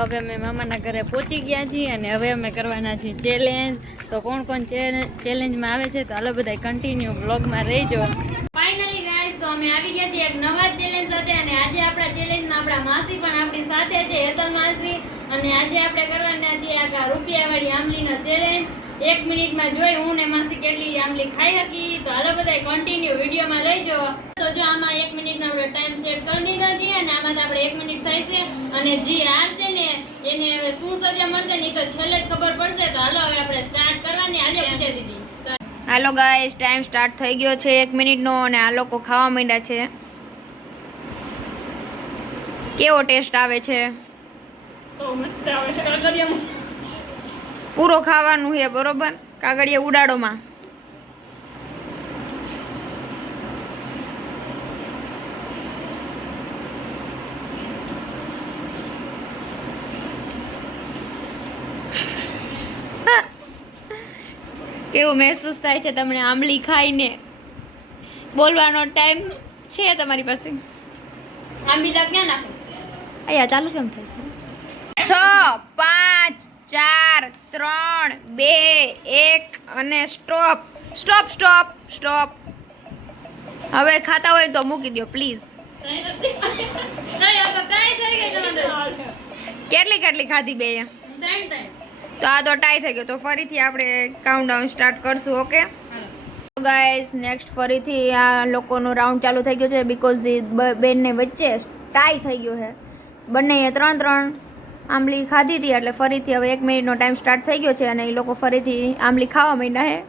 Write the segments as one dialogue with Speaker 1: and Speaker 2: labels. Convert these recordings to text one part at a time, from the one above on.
Speaker 1: હવે અમે મામાના ઘરે પહોંચી ગયા છીએ અને હવે અમે કરવાના છીએ ચેલેન્જ તો કોણ કોણ ચેલેન્જમાં આવે છે તો હાલો બધા કન્ટિન્યુ બ્લોગમાં રહેજો. ફાઇનલી ગાઈસ તો અમે આવી ગયા છીએ એક નવા ચેલેન્જ સાથે અને આજે આપણા ચેલેન્જમાં આપણા માસી પણ આપણી સાથે છે, હેતલ માસી. અને આજે આપણે કરવાના છીએ આ રૂપિયાવાળી આંબલીનો ચેલેન્જ એક મિનિટમાં જોઈ હું ને માસી કેટલી આંબલી ખાઈ શકી તો હાલો બધા કન્ટિન્યુ વિડીયોમાં રહેજો. તો જો આમાં એક મિનિટનો આપણે ટાઈમ સેટ કરી દીધો છે અને આમાં તો આપણે એક મિનિટ થાય છે. અને જે હારશે ને એને હવે શું સજા મળશે ને તો છેલ્લે જ ખબર પડશે. તો હાલો હવે આપણે સ્ટાર્ટ કરવાની. આજે પૂછે દીધી
Speaker 2: હાલો ગાઈસ ટાઈમ સ્ટાર્ટ થઈ ગયો છે એક મિનિટનો અને આ લોકો ખાવા માંડ્યા છે. કેવો ટેસ્ટ આવે છે?
Speaker 1: તો મસ્ત આવે છે. કાગળિયા મસ્ત.
Speaker 2: પૂરો ખાવાનું છે બરોબર? કાગળિયા ઉડાડોમાં. કેવું મહેસૂસ થાય છે તમને આંબલી ખાઈને બોલવાનો ટાઈમ છે તમારી પાસે
Speaker 1: આંબીલા ક્યાં નાખો
Speaker 2: અહીંયા ચાલુ કેમ થાય છ પાંચ ચાર ત્રણ બે એક અને સ્ટોપ સ્ટોપ સ્ટોપ સ્ટોપ હવે ખાતા હોય તો મૂકી દો પ્લીઝ કેટલી કેટલી ખાધી બે
Speaker 1: ત્રણ ત્રણ
Speaker 2: તો આ તો ટાઈ થઈ ગયો. તો ફરીથી આપણે કાઉન્ટડાઉન સ્ટાર્ટ કરશું ઓકે ગાઈસ નેક્સ્ટ ફરીથી આ લોકોનો રાઉન્ડ ચાલુ થઈ ગયો છે બિકોઝ બેનને વચ્ચે ટાઈ થઈ ગયો છે. બંનેએ ત્રણ ત્રણ આંબલી ખાધી હતી, એટલે ફરીથી હવે એક મિનિટનો ટાઈમ સ્ટાર્ટ થઈ ગયો છે અને એ લોકો ફરીથી આંબલી ખાવા માંડ્યા છે.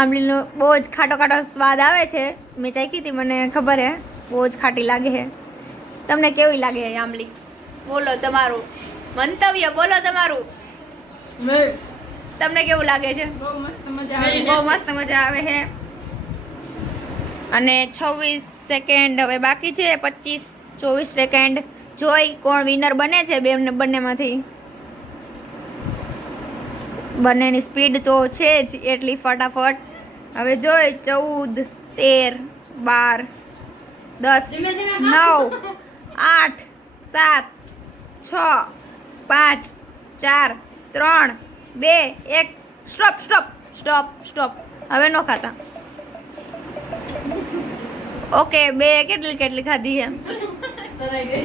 Speaker 2: આંબલીનો બહુ જ ખાટો ખાટો સ્વાદ આવે છે. મેં ચાખી હતી, મને ખબર હે બહુ જ ખાટી લાગે છે. તમને કેવી લાગે છે આંબલી? બોલો તમારું. મંતવ્ય બોલો તમારું. તમને કેવું લાગે છે?
Speaker 1: બહુ મસ્ત મજા
Speaker 2: બહુ મસ્ત મજા આવે છે અને છવ્વીસ સેકન્ડ હવે બાકી છે પચીસ ચોવીસ સેકન્ડ. જોઈ કોણ વિનર બને છે બે બંનેમાંથી. બંનેની સ્પીડ તો છે જ એટલી ફટાફટ. હવે જોઈ ચૌદ તેર બાર દસ નવ આઠ સાત છ પાંચ ચાર ત્રણ, બે, એક, સ્ટોપ સ્ટોપ સ્ટોપ સ્ટોપ. હવે નો ખાતા. ઓકે, બે કેટલી કેટલી ખાધી છે
Speaker 1: કરાઈ ગઈ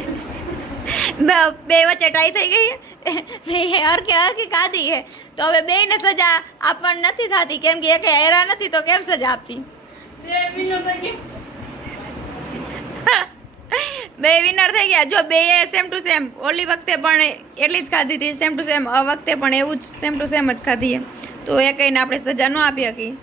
Speaker 2: બે- બે વચ્ચે ટાઈ થઈ ગઈ છે હરકે હરકી ખાધી છે તો હવે બેયને સજા આપવાની નથી થતી, કેમ કે એકે હેરા નથી તો કેમ સજા આપવી
Speaker 1: બે વિનર થઈ ગયા
Speaker 2: બે વિનર થઈ ગયા. જો બે સેમ ટુ સેમ ઓલી વખતે પણ એટલી જ ખાધી હતી. સેમ ટુ સેમ આ વખતે પણ એવું જ સેમ ટુ સેમ જ ખાધી તો એ કહીને આપણે સજા ન આપી શકી.